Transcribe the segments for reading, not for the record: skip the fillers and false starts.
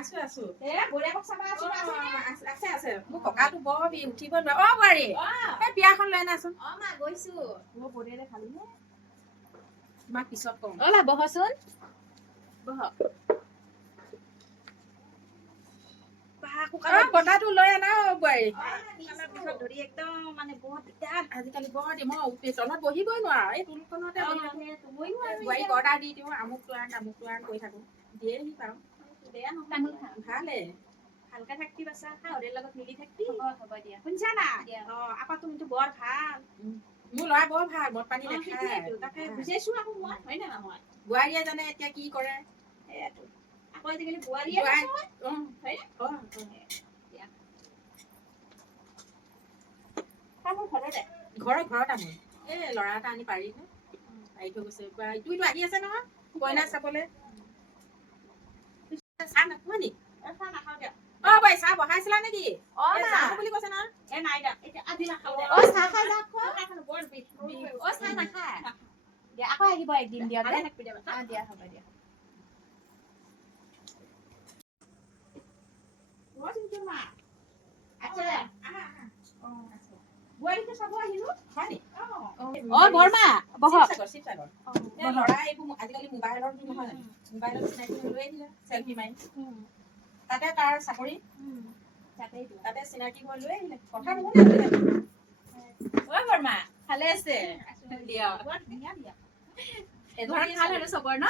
আছো আছো এ বঢ়িয়াকক চাবা আছো আছে আছে মোৰ ককাটো বৰ বিষ উঠিব নোৱাৰে অ বোৱাৰী এই বিয়াখন লৈ আনাচোন মা গৈছো মোৰ বঢ়িয়াৰে খালি নে তোমাক পিছত কম মা বহচোন বহ কটাটো লৈ আনা অ বোৱাৰী ধৰি একদম মানে বহুত দিগদাৰ আজিকালি বৰ দিম তলত বহিবই নোৱাৰা এই তুলখনতে বহি থাকো বোৱাৰীক অৰ্ডাৰ দি দিওঁ আমুক তোৱান কৰি থাকো দিয়েহি পাওঁ বেয়া নহয় ভালে ভালকে থাকবি বাছা শাহুৰেৰ লগত মিলি থাকবি হ'ব দিয়া শুনছা না অ আপা তুমিতো বৰ ভাল মোৰ ল'ৰা বৰ ভাল মদ পানী নাখায় তাকে বুজাইছো আকৌ মই হয় নে নহয় বোৱাৰীয়ে জানে এতিয়া কি কৰে সেইটো আকৌ আজিকালি বোৱাৰীয়ে ঘৰত আমোল এই ল'ৰা এটা আনি পাৰি থৈ গৈছে ইটোতো আহি আছে নহয় কইনা চাবলে চাহ নাখোৱা নি অ বাই চাহ বহাইছিলা নেকি বুলি কৈছে না নাই দা এতিয়া আজি নাখাও অ চাহ খাই যাওক বৰ বিষ অ চাহ নাখায় দিয়া আকৌ আহিব একদিন দিয়া দিয়া হ'ব দিয়া বোৱাৰীকে চাব আহিলো অ বৰমা বহক ল'ৰা এইবোৰ আজিকালি মোবাইলৰ কি নহয় মোবাইলত চিনাকি লৈ আহিলে চেলফি মাৰি তাতে তাৰ চাকৰি তাতে চিনাকি হৈ লৈ আহিলে কথা নুশুনে অ বৰমা ভালে আছে দিয়ক ঘৰত ভাল আৰু চবৰ ন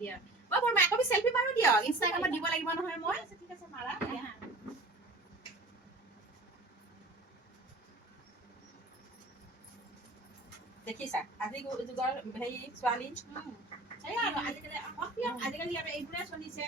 দিয়ক অ বৰমা আকৌ চেলফি মাৰো দিয়ক ইনষ্টাগ্ৰামত দিব লাগিব নহয় মই ঠিক আছে মাৰা দেখিছা আজি যুগৰ হেৰি ছোৱালী আজিকালি আৰু এইবোৰে চলিছে